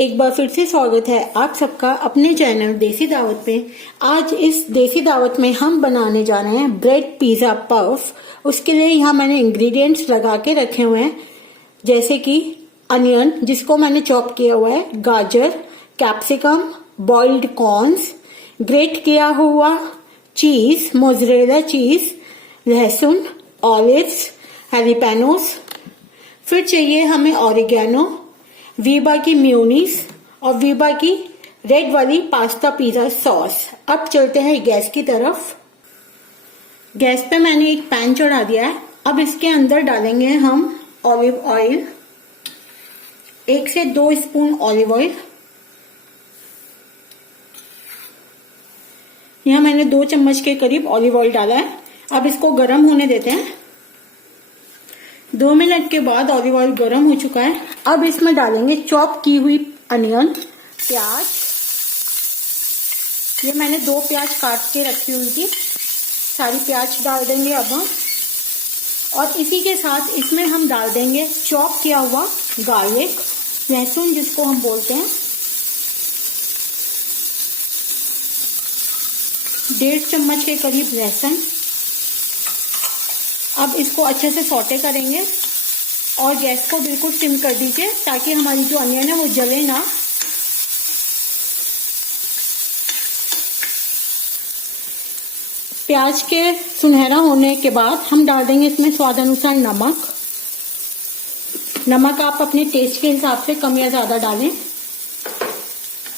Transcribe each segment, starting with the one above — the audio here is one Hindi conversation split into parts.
एक बार फिर से स्वागत है आप सबका अपने चैनल देसी दावत पे। आज इस देसी दावत में हम बनाने जा रहे हैं ब्रेड पिज़्ज़ा पफ। उसके लिए यहाँ मैंने इंग्रेडिएंट्स लगा के रखे हुए हैं, जैसे कि अनियन जिसको मैंने चॉप किया हुआ है, गाजर, कैप्सिकम, बॉइल्ड कॉर्न्स, ग्रेट किया हुआ चीज, मोज़रेला चीज, लहसुन, ऑलिव्स, हैलिपेनोस। फिर चाहिए हमें ऑरिगेनो, वीबा की मेयोनीज और वीबा की रेड वाली पास्ता पिज़्ज़ा सॉस। अब चलते हैं गैस की तरफ। गैस पे मैंने एक पैन चढ़ा दिया है। अब इसके अंदर डालेंगे हम ऑलिव ऑयल, 1 से 2 स्पून ऑलिव ऑयल। यहाँ मैंने 2 चम्मच के करीब ऑलिव ऑयल डाला है। अब इसको गर्म होने देते हैं। 2 मिनट के बाद ऑलिव ऑयल गर्म हो चुका है। अब इसमें डालेंगे चॉप की हुई अनियन, प्याज। ये मैंने 2 प्याज काट के रखी हुई थी, सारी प्याज डाल देंगे अब हम। और इसी के साथ इसमें हम डाल देंगे चॉप किया हुआ गार्लिक, लहसुन जिसको हम बोलते हैं, 1.5 चम्मच के करीब लहसुन। अब इसको अच्छे से सौटे करेंगे और गैस को बिल्कुल सिम कर दीजिए ताकि हमारी जो अनियन है वो जले ना। प्याज के सुनहरा होने के बाद हम डाल देंगे इसमें स्वाद अनुसार नमक। नमक आप अपने टेस्ट के हिसाब से कम या ज्यादा डालें।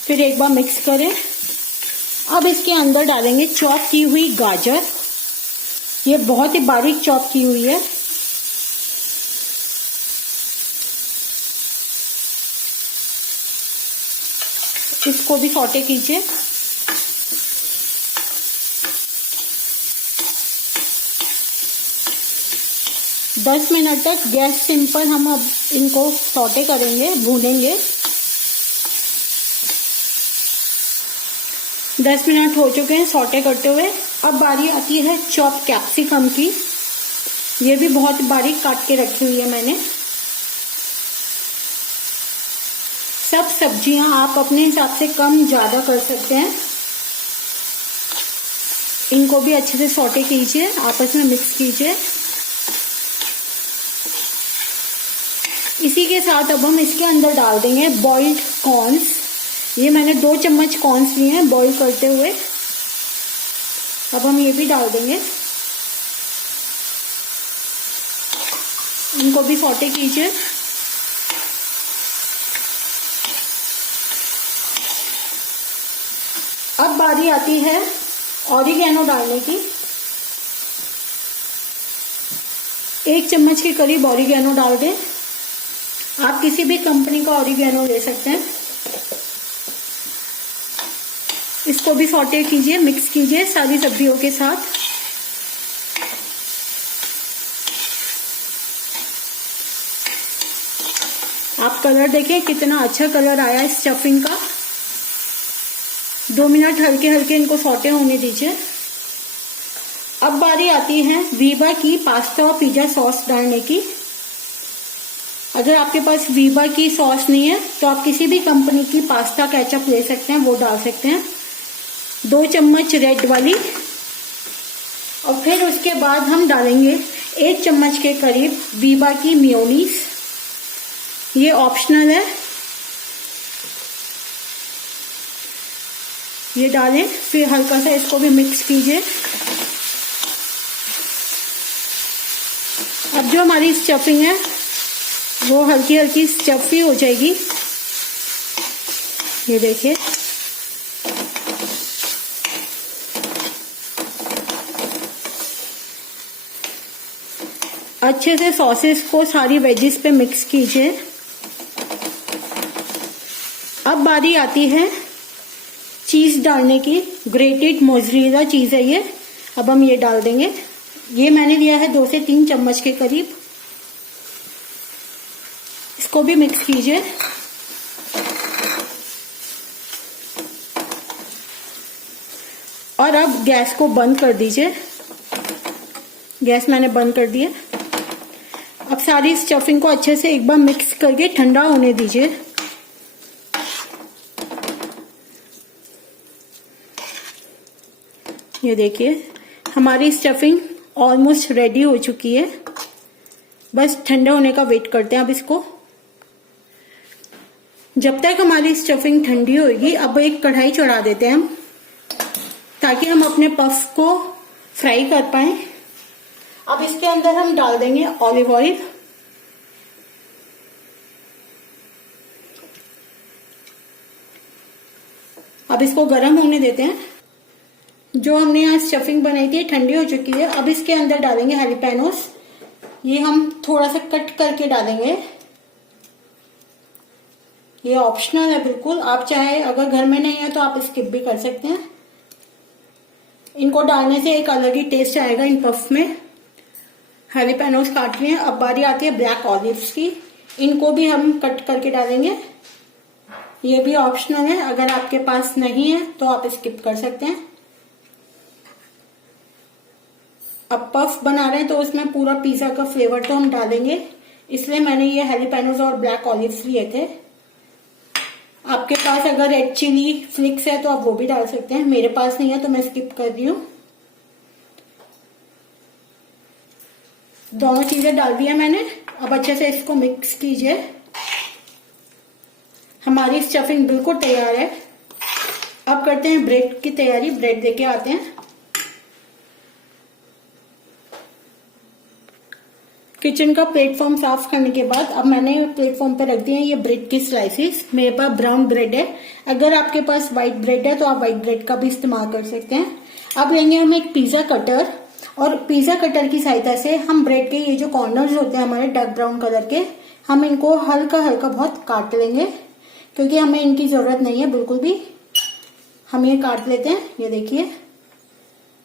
फिर एक बार मिक्स करें। अब इसके अंदर डालेंगे चॉप की हुई गाजर। ये बहुत ही बारीक चॉप की हुई है। इसको भी सौटे कीजिए। दस मिनट तक गैस सिम पर हम अब इनको सौटे करेंगे, भूनेंगे। 10 मिनट हो चुके हैं सौटे करते हुए। अब बारी आती है चॉप कैप्सिकम की। ये भी बहुत बारीक काट के रखी हुई है मैंने। सब सब्जियां आप अपने हिसाब से कम ज्यादा कर सकते हैं। इनको भी अच्छे से सौटे कीजिए, आपस में मिक्स कीजिए। इसी के साथ अब हम इसके अंदर डाल देंगे बॉइल्ड कॉर्न्स। ये मैंने 2 चम्मच कॉर्न्स लिए हैं बॉईल करते हुए। अब हम ये भी डाल देंगे। इनको भी सौटे कीजिए। अब बारी आती है ऑरिगेनो डालने की। 1 चम्मच के करीब ऑरिगेनो डाल दें। आप किसी भी कंपनी का ऑरिगेनो ले सकते हैं। इसको भी सौटे कीजिए, मिक्स कीजिए सारी सब्जियों के साथ। आप कलर देखें कितना अच्छा कलर आया इस स्टफिंग का। 2 मिनट हल्के हल्के इनको सौटे होने दीजिए। अब बारी आती है वीबा की पास्ता और पिज़्ज़ा सॉस डालने की। अगर आपके पास वीबा की सॉस नहीं है तो आप किसी भी कंपनी की पास्ता केचप ले सकते हैं, वो डाल सकते हैं। 2 चम्मच रेड वाली। और फिर उसके बाद हम डालेंगे 1 चम्मच के करीब वीबा की मेयोनीज। ये ऑप्शनल है, ये डालें। फिर हल्का सा इसको भी मिक्स कीजिए। अब जो हमारी स्टफिंग है वो हल्की हल्की स्टफी हो जाएगी। ये देखिए, अच्छे से सॉसेस को सारी वेजिस पे मिक्स कीजिए। अब बारी आती है चीज डालने की। ग्रेटेड मोज़रेला चीज है ये। अब हम ये डाल देंगे। ये मैंने लिया है 2 से 3 चम्मच के करीब। इसको भी मिक्स कीजिए। और अब गैस को बंद कर दीजिए। गैस मैंने बंद कर दिया। अब सारी स्टफिंग को अच्छे से एक बार मिक्स करके ठंडा होने दीजिए। ये देखिए हमारी स्टफिंग ऑलमोस्ट रेडी हो चुकी है, बस ठंडा होने का वेट करते हैं अब इसको। जब तक हमारी स्टफिंग ठंडी होगी, अब एक कढ़ाई चढ़ा देते हैं हम, ताकि हम अपने पफ को फ्राई कर पाए। अब इसके अंदर हम डाल देंगे ऑलिव ऑयल। अब इसको गर्म होने देते हैं। जो हमने यहाँ स्टफिंग बनाई थी ठंडी हो चुकी है। अब इसके अंदर डालेंगे हैलीपेनोस। ये हम थोड़ा सा कट करके डालेंगे, ये ऑप्शनल है बिल्कुल, आप चाहे अगर घर में नहीं है तो आप स्किप भी कर सकते हैं। इनको डालने से एक अलग ही टेस्ट आएगा इन पफ में। हैलीपेनोस काट लिए हैं। अब बारी आती है ब्लैक ऑलिव्स की, इनको भी हम कट करके डालेंगे। ये भी ऑप्शनल है, अगर आपके पास नहीं है तो आप स्किप कर सकते हैं। अब पफ बना रहे हैं तो उसमें पूरा पिज्जा का फ्लेवर तो हम डालेंगे, इसलिए मैंने ये हैलीपेनोस और ब्लैक ऑलिव्स लिए थे। आपके पास अगर रेड चिली फ्लिक्स है तो आप वो भी डाल सकते हैं, मेरे पास नहीं है तो मैं स्किप कर रही हूँ। दोनों चीजें डाल दी है मैंने। अब अच्छे से इसको मिक्स कीजिए। हमारी स्टफिंग बिल्कुल तैयार है। अब करते हैं ब्रेड की तैयारी। ब्रेड लेके आते हैं। किचन का प्लेटफॉर्म साफ करने के बाद अब मैंने प्लेटफॉर्म पे रख दिए हैं ये ब्रेड की स्लाइसेस। मेरे पास ब्राउन ब्रेड है, अगर आपके पास व्हाइट ब्रेड है तो आप व्हाइट ब्रेड का भी इस्तेमाल कर सकते हैं। अब लेंगे हम एक पिज्जा कटर, और पिज्जा कटर की सहायता से हम ब्रेड के ये जो कॉर्नर्स होते हैं हमारे डार्क ब्राउन कलर के, हम इनको हल्का हल्का बहुत काट लेंगे, क्योंकि हमें इनकी जरूरत नहीं है बिल्कुल भी। हम ये काट लेते हैं, ये देखिए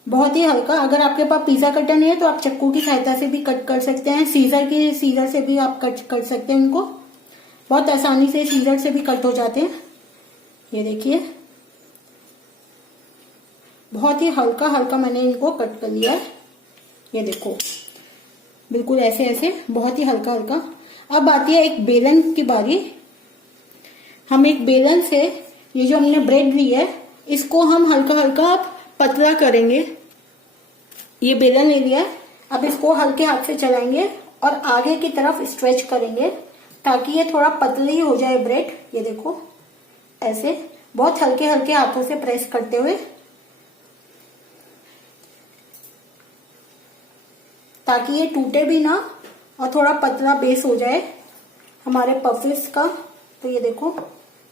बहुत ही हल्का। अगर आपके पास पिज्जा कटर नहीं है तो आप चाकू की सहायता से भी कट कर सकते हैं, सीजर से भी आप कट कर सकते हैं। इनको बहुत आसानी से सीजर से भी कट हो जाते हैं। ये देखिए बहुत ही हल्का हल्का मैंने इनको कट कर लिया है। ये देखो बिल्कुल ऐसे ऐसे बहुत ही हल्का हल्का। अब आती है एक बेलन की बारी। हम एक बेलन से ये जो हमने ब्रेड ली है इसको हम हल्का हल्का पतला करेंगे। ये बेलन ले लिया है। अब इसको हल्के हाथ से चलाएंगे और आगे की तरफ स्ट्रेच करेंगे ताकि ये थोड़ा पतली हो जाए ब्रेड। ये देखो ऐसे बहुत हल्के हल्के हाथों से प्रेस करते हुए, ताकि ये टूटे भी ना और थोड़ा पतला बेस हो जाए हमारे पफिस का। तो ये देखो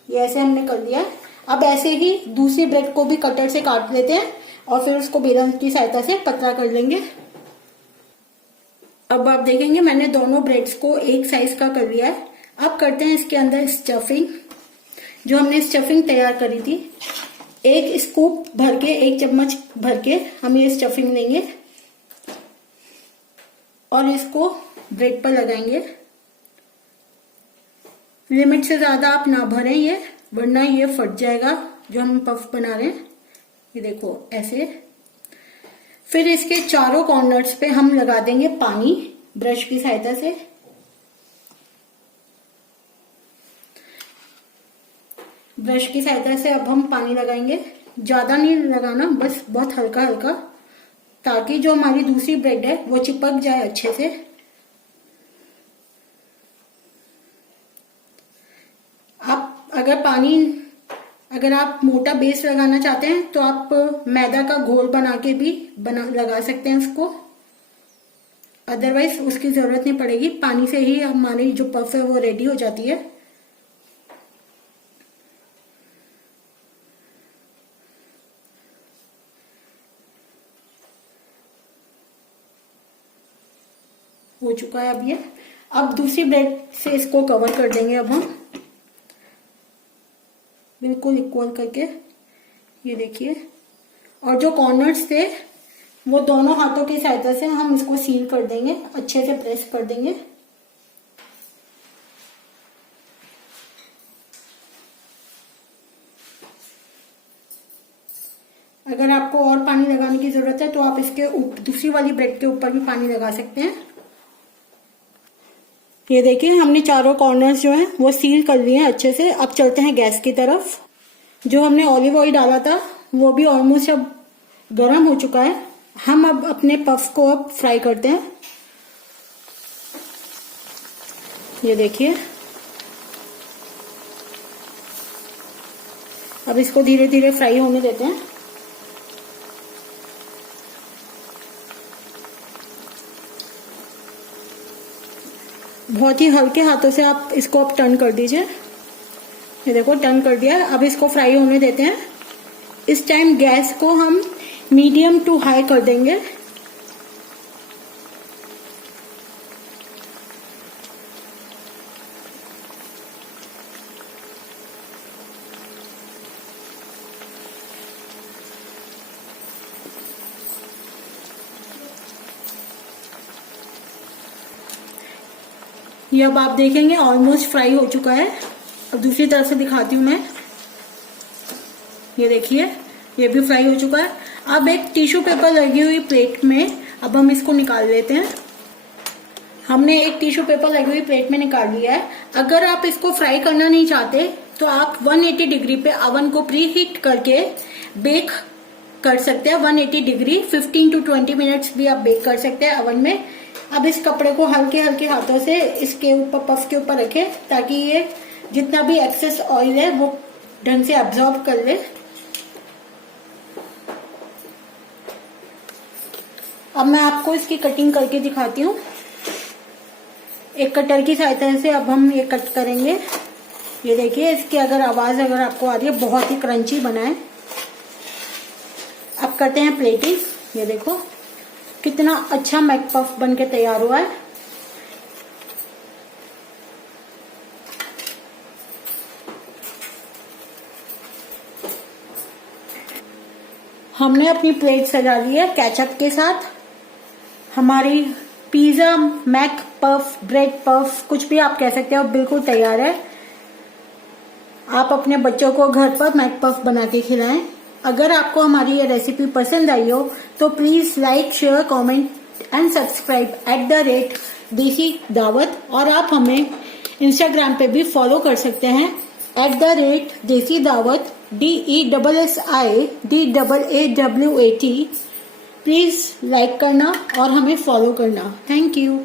ये ऐसे हमने कर लिया है। अब ऐसे ही दूसरी ब्रेड को भी कटर से काट लेते हैं और फिर उसको बेलन की सहायता से पतला कर लेंगे। अब आप देखेंगे मैंने दोनों ब्रेड्स को एक साइज का कर लिया है। अब करते हैं इसके अंदर स्टफिंग। जो हमने स्टफिंग तैयार करी थी, एक स्कूप भर के, एक चम्मच भर के हम ये स्टफिंग लेंगे और इसको ब्रेड पर लगाएंगे। लिमिट से ज्यादा आप ना भरें ये, वरना ये फट जाएगा जो हम पफ बना रहे हैं। ये देखो ऐसे। फिर इसके चारों कॉर्नर्स पे हम लगा देंगे पानी ब्रश की सहायता से। ब्रश की सहायता से अब हम पानी लगाएंगे। ज्यादा नहीं लगाना, बस बहुत हल्का हल्का, ताकि जो हमारी दूसरी ब्रेड है वो चिपक जाए अच्छे से। अगर आप मोटा बेस लगाना चाहते हैं तो आप मैदा का घोल बना के भी लगा सकते हैं उसको, अदरवाइज उसकी जरूरत नहीं पड़ेगी। पानी से ही हमारी जो पफ है वो रेडी हो जाती है। हो चुका है अब ये। अब दूसरी ब्रेड से इसको कवर कर देंगे अब हम बिल्कुल इक्वल करके। ये देखिए, और जो कॉर्नर्स थे वो दोनों हाथों की सहायता से हम इसको सील कर देंगे, अच्छे से प्रेस कर देंगे। अगर आपको और पानी लगाने की जरूरत है तो आप इसके दूसरी वाली ब्रेड के ऊपर भी पानी लगा सकते हैं। ये देखिए हमने चारों कॉर्नर्स जो हैं वो सील कर लिए हैं अच्छे से। अब चलते हैं गैस की तरफ। जो हमने ऑलिव ऑयल डाला था वो भी ऑलमोस्ट अब गरम हो चुका है। हम अब अपने पफ को अब फ्राई करते हैं। ये देखिए, अब इसको धीरे धीरे फ्राई होने देते हैं। बहुत ही हल्के हाथों से आप इसको अब टर्न कर दीजिए। ये देखो, टर्न कर दिया। अब इसको फ्राई होने देते हैं। इस टाइम गैस को हम मीडियम टू हाई कर देंगे। ये अब आप देखेंगे ऑलमोस्ट फ्राई हो चुका है। अब दूसरी तरफ से दिखाती हूँ मैं। ये देखिए, ये भी फ्राई हो चुका है। अब एक टिश्यू पेपर लगी हुई प्लेट में अब हम इसको निकाल लेते हैं। हमने एक टिश्यू पेपर लगी हुई प्लेट में निकाल लिया है। अगर आप इसको फ्राई करना नहीं चाहते तो आप 180 डिग्री पे अवन को प्री हीट करके बेक कर सकते हैं। 180 डिग्री 15 to 20 मिनट्स भी आप बेक कर सकते हैं अवन में। अब इस कपड़े को हल्के हल्के हाथों से इसके ऊपर, पफ के ऊपर रखें ताकि ये जितना भी एक्सेस ऑयल है वो ढंग से अब्सॉर्ब कर ले। अब मैं आपको इसकी कटिंग करके दिखाती हूँ। एक कटर की सहायता से अब हम ये कट करेंगे। ये देखिए, इसकी अगर आवाज अगर आपको आ रही है, बहुत ही क्रंची बना है। अब करते हैं प्लेटिंग। ये देखो कितना अच्छा मैक पफ बन के तैयार हुआ है। हमने अपनी प्लेट सजा ली है केचप के साथ। हमारी pizza, mac puff, bread puff, कुछ भी आप कह सकते हो, बिल्कुल तैयार है। आप अपने बच्चों को घर पर मैक पफ बना के खिलाएं। अगर आपको हमारी ये रेसिपी पसंद आई हो तो please like, share, comment and subscribe @देसी दावत। और आप हमें इंस्टाग्राम पे भी फॉलो कर सकते हैं @देसी दावत DESSIDAAWAT। प्लीज लाइक करना और हमें फॉलो करना। Thank you.